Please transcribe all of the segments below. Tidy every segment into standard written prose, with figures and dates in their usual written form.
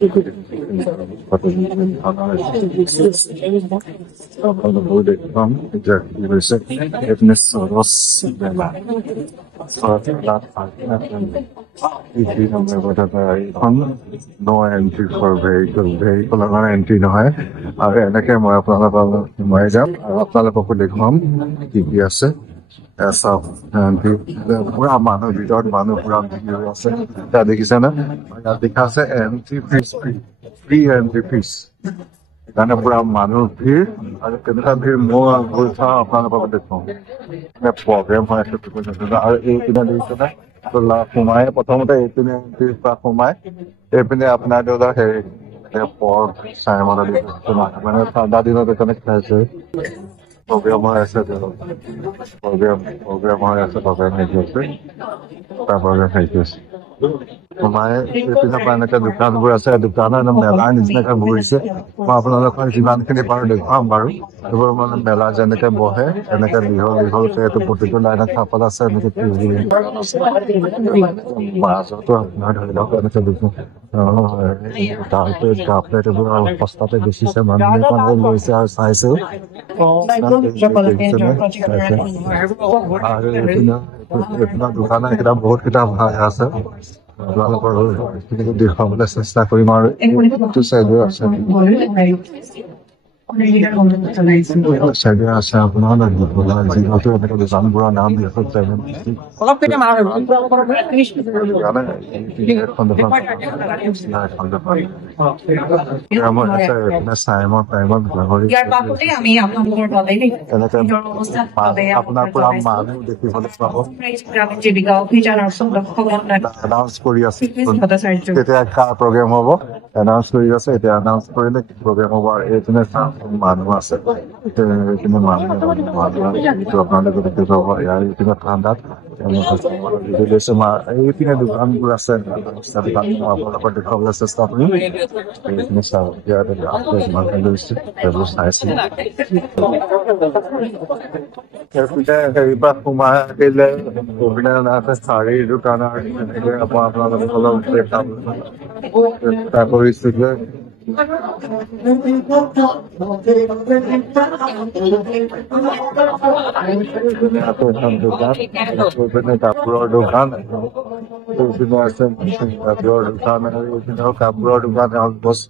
No entry for vehicle. Vehicle entry নহয় আৰু এনেকে মই আপোনালোকক সোমাই যাম আৰু আপোনালোককো দেখুৱাম কি কি আছে চাওক পুৰা মানুহ ভিতৰত মানুহ পুৰা ভিৰ আছে এতিয়া দেখিছেনে ইয়াত লিখা আছে entry fees free entry fees সেইকাৰণে পুৰা মানুহ ভিৰ আৰু কেনেকুৱা ভিৰ মই গৈ চাওঁ আপোনালোকক দেখুৱাম প্ৰগ্ৰেম হৈ আছে আৰু এইপিনে দেখিছেনে সোমাই প্ৰথমতে এইপিনে এন্ট্ৰিৰ পৰা সোমাই এইপিনে আপোনাৰ ধৰক হেৰি পৰ্ক চাই মানে ঠাণ্ডা দিনত এখানে খাইছে প্ৰগ্ৰেম হৈ আছে প্ৰগ্ৰেম হৈ আছে প্ৰগ্ৰেম হেৰি আছে তাৰ প্ৰগ্ৰেম হেৰি আছে সোমাই এইপিনৰ পৰা এনেকে দোকানবোৰ আছে দোকানৰ মেলাৰ নিচিনাকে বহিছে মই আপোনালোকৰ যিমানখিনি পাৰো দেখুৱাম বাৰু এইবোৰ মানে মেলা যেনেকে বহে এনেকে দীঘলকে এইটো প্ৰতিটো লাইনত কাপল আছে এনেকে মাজতো আপোনাৰ ধৰি লওক এনেকে দেখো কাপলেট এইবোৰ সস্তাতে বেচিছে মানুহে লৈছে আৰু চাইছেও আৰু এইপিনৰ দোকানৰ কিতাপ বহুত কিতাপ আছে আপোনালোকৰ দেখুৱাবলৈ চেষ্টা কৰিম আৰু এইটো চাইডে আছে চাইডে আছে আপোনাৰ যিহেতু এনেকে দোকানবোৰৰ নাম আপোনাৰ পুৰা মানুহ দেখিবলৈ পাব এনাউন্স কৰি আছে তেতিয়া কাৰ প্ৰগ্ৰেম হ'ব এনাউন্স কৰি আছে এতিয়া এনাউন্স কৰিলে প্ৰগ্ৰেম হ'ব আৰু এইপিনে মানুহ আছে এইপিনে মানুহ আপোনালোকে দেখি পাব ইয়াৰ এইপিনে ঠাণ্ডাত এইপিনে দোকানবোৰ আছে আপোনালোকৰ দেখুৱাবলৈ চেষ্টা কৰিম এইপিনে চাওক ইয়াত লৈছে সেইবোৰ চাইছো এইপিনে হেৰি পৰা সোমাই আহিলে এইপিনে আছে শাৰীৰ দোকান আৰু এনেকে আপোনালোকক অলপ চেষ্টা কৰিছিলে কাপোৰৰ দোকান এইপিনে আছে কাপোৰৰ দোকান আৰু এইপিনেও কাপোৰৰ দোকান অলমষ্ট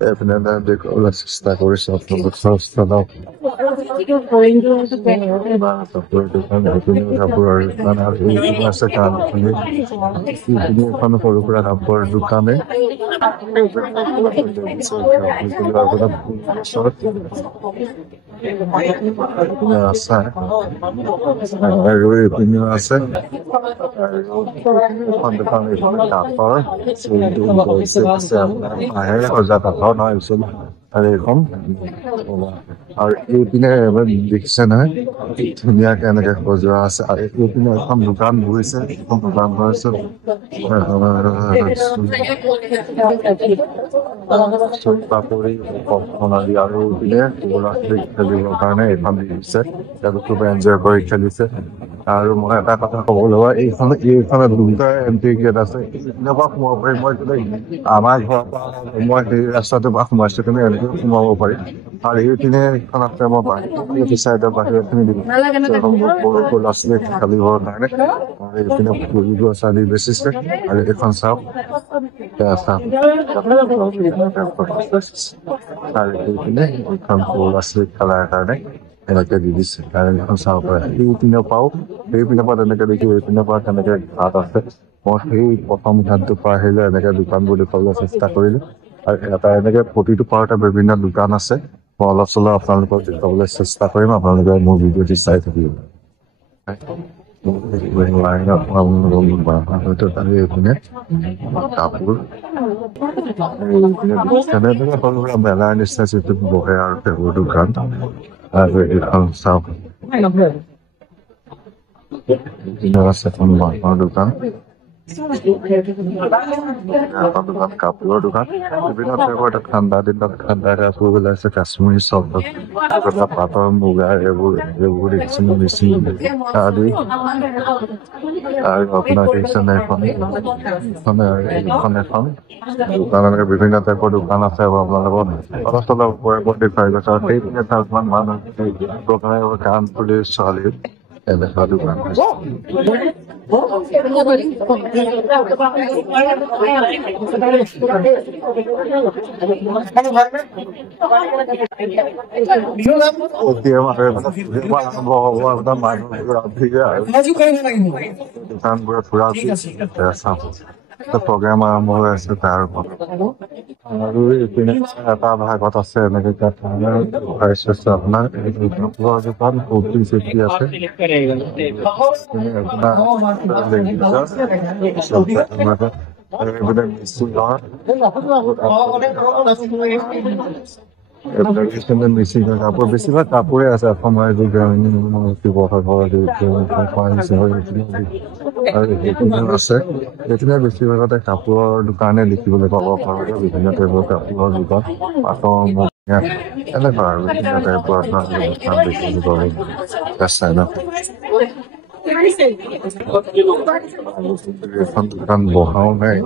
এইপিনে দেখুৱাবলৈ চেষ্টা কৰিছো আপোনালোক কাপোৰৰ দোকান আৰু এইপিনে আছে কাণখনি এখন সৰু সুৰা কাপোৰৰ দোকানে আছে আৰু এইপিনেও আছে এখন দোকান এইপিনে কাঠৰ মাহেৰে সজা কাঠৰ নহয় আৰু এইখন আৰু এইপিনে দেখিছে নহয় ধুনীয়াকে এনেকে সজোৱা আছে আৰু এইপিনে এখন দোকান বহিছে এখন দোকান বহিছে পাপৰি সোণালী আৰু এইপিনে ল'ৰা ছোৱালী খেলিবৰ কাৰণে এইখন দিছে তেওঁলোকে খুব এনজয় কৰি খেলিছে আৰু মই এটা কথা ক'ব লগা এইখনে দুটা এন্ট্ৰি গেট আছে এইপিনৰ পৰা সোমাব পাৰিম মই আমাৰ ঘৰৰ পৰা মই সেই ৰাস্তাটোৰ পৰা সোমাইছো কিন্তু এনেকৈ সোমাব পাৰিম আৰু এইপিনে এইখন আছে মই বাহিৰ চাইডৰ বাহিৰখিনি দিম সৰু ল'ৰা ছোৱালী খেলিবৰ কাৰণে আৰু এইপিনে ফুৰিব চালি বেচিছে আৰু এইখন চাওক আৰু এইপিনে এইখন সৰু ল'ৰা ছোৱালী খেলাৰ কাৰণে এনেকে দি দিছে আৰু এইখন চাব পাৰে এইপিনৰ পৰাও সেইপিনৰ পৰা তেনেকে দেখি এইপিনৰ পৰা তেনেকে ঘাট আছে মই সেই প্ৰথম ঘাটটোৰ পৰা আহিলে এনেকে দোকানবোৰ দেখুৱাবলৈ চেষ্টা কৰিলো আৰু এটা এনেকে প্ৰতিটো পাৰতে বিভিন্ন দোকান আছে মই অলপ চলপ আপোনালোকক দেখুৱাবলৈ চেষ্টা কৰিম আপোনালোকে মোৰ ভিডিঅ'টি চাই থাকিব এইপিনে কাপোৰ তেনেদৰে সৰু সুৰা মেলাৰ নিচিনা যিটো বহে আৰু সেইবোৰ দোকান আৰু এইখন চাওক আছে এখন বাঁহৰ দোকান এটা দোকান কাপোৰৰ দোকান বিভিন্ন টাইপৰ ঠাণ্ডা দিনত ঠাণ্ডা কাপোৰ ওলাইছে কাশ্মীৰী চল্ট পাটৰ মুগা এইবোৰ দেখিছে মিচিং আদি আৰু আপোনাৰ দেখিছে এখন এখন দোকান এনেকে বিভিন্ন টাইপৰ দোকান আছে আৰু আপোনালোকৰ অলপ চলপ ওপৰে দেখুৱাই গৈছে আৰু সেইপিনে কিছুমান মানুহ কাম কৰি ছোৱালী এনেকুৱা দোকান দোকানবোৰত ফুৰা প্ৰগ্ৰাম আৰম্ভ হৈ আছে তাৰ আৰু এইপিনে এটা ভাগত আছে এনেকে আপোনাৰ দোকান কবি চেফটি আছে মিচিং কাপোৰ বেছিভাগ কাপোৰে আছে অসমৰ আছে এইপিনে বেছিভাগতে কাপোৰৰ দোকানে দেখিবলৈ পাব আপোনালোকে বিভিন্ন টাইপৰ কাপোৰৰ দোকান পাটৰ এনেকুৱা আৰু বিভিন্ন টাইপৰ আপোনালোকে দোকান দেখিবলৈ পাব চাই ন এখন দোকান বহাও নাই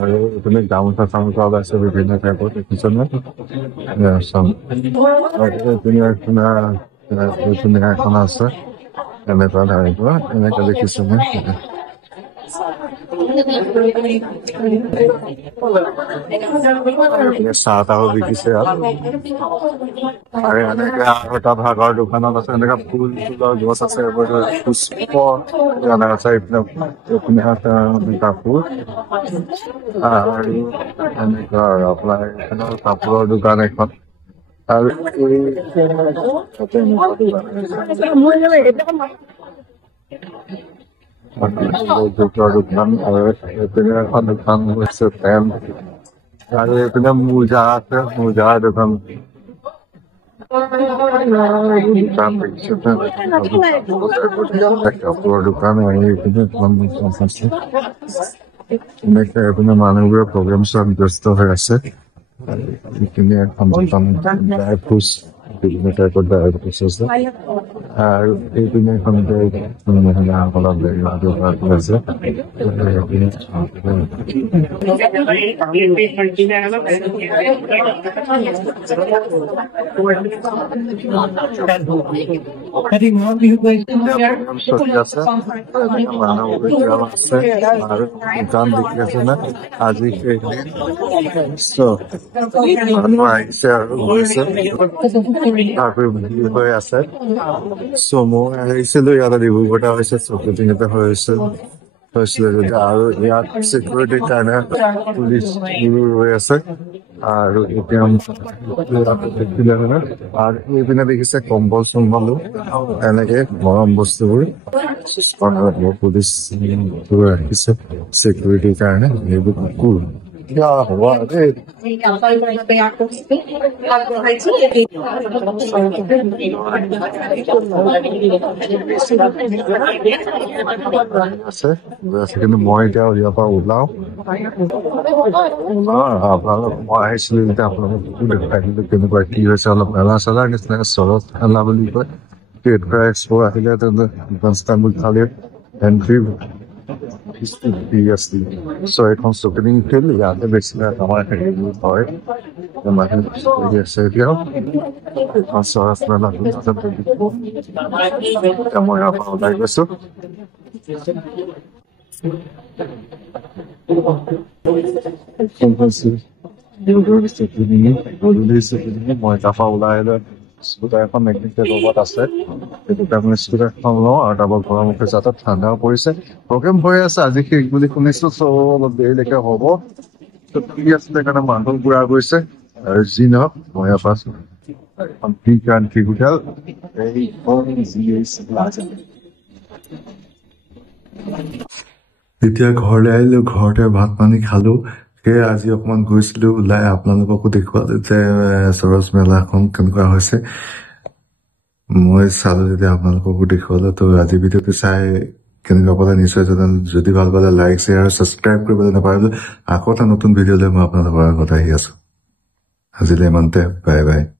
আৰু এইপিনে গামোচা চামোচা ওলাইছে বিভিন্ন টাইপৰ দেখিছে নে এখন আছে এনেকুৱা টাইপৰ এনেকুৱা দেখিছে নে চাহ তাহো বিকিছে আৰু এনেকে আৰু এটা ভাগৰ দোকানত আছে এনেকা ফুল ফুলৰ গছ আছে পুষ্প এইপিনে কাপোৰ আৰু এনেকুৱা আৰু আপোনাৰ কাপোৰৰ দোকান এখন আৰু দোকান আৰু এইপিনে এখন দোকান হৈছে পেণ্ট আৰু এইপিনে মোজা আছে মোজাৰ দোকান কাপোৰৰ দোকান এনেকে এইপিনে মানুহবোৰে প্ৰগ্ৰেম চোৱাত ব্যস্ত হৈ আছে এইপিনে এখন দোকান ড্ৰাই ফ্ৰুটছ বিভিন্ন টাইপৰ ড্ৰাই ফ্ৰুটছ আছে আৰু এইপিনে এখন মহিলাসকলক আছে দোকান দেখি আছে না আজি মানুহ আহিছে আৰু হৈ আছে চমু আহিছিলো ইয়াতে ডিব্ৰুগড় হৈছে শ্বুটিং এটা হৈছিলে যদি আৰু ইয়াত চিকিউৰিটিৰ কাৰণে পুলিচ ৰৈ আছে আৰু এতিয়া আৰু এইপিনে দেখিছে কম্বল চম্বলো এনেকে গৰম বস্তুবোৰ পুলিচ ৰাখিছে চিকিউৰিটিৰ কাৰণে এইবোৰ কুকুৰ क्या हुआ अरे কিন্তু মই এতিয়া ইয়াৰ পৰা ওলাও আপোনালোক মই আহিছিলো এতিয়া আপোনালোকক দেখাই দিলো কেনেকুৱা কি হৈছে অলপ মেলা চেলাৰ নিচিনাকে চৰচ মেলা বুলি কয় ট্ৰেড ফেয়াৰ এক্সপো আহিলে তেন্তে কনষ্টাবল খালি এণ্ট্ৰি So এখন শ্বপিং ফিল্ড ইয়াতে বেছিভাগ আমাৰ হেৰিবোৰ হয় মানুহ আছে এতিয়াও চৰচ মেলা মই ইয়াৰ পৰা ওলাই গৈছো মই তাৰপৰা ওলাই আহিলো স্কুটাৰ এখন মেগনেটিক লগত আছে স্কুটাৰখন লওঁ আৰু তাৰপৰা ঘৰৰ মুখে যাতে ঠাণ্ডাও পৰিছে প্ৰগ্ৰেম হৈ আছে আজি শেষ বুলি শুনিছো চ' অলপ দেৰিলৈকে হ'ব ঠিক আছে সেইকাৰণে মানুহ পুৰা গৈছে আৰু যি নহওক মই এতিয়া ঘৰলৈ আহিলো ঘৰতে ভাত পানী খালো সেয়ে আজি অকমান গৈছিলো ওলাই আপোনালোককো দেখুৱালো যে চৰচ মেলাখন কেনেকুৱা হৈছে মই চালো যেতিয়া আপোনালোককো দেখুৱালো তো আজি ভিডিঅ'টো চাই কেনেকুৱা পালে নিশ্চয় জনাব। যদি ভাল পালে লাইক শ্বেয়াৰ ছাবস্ক্ৰাইব কৰিবলৈ নাপাহৰিব। আকৌ এটা নতুন ভিডিঅ' লৈ মই আপোনালোকৰ আগত আহি আছো। আজিলৈ ইমানতে, বাই বাই।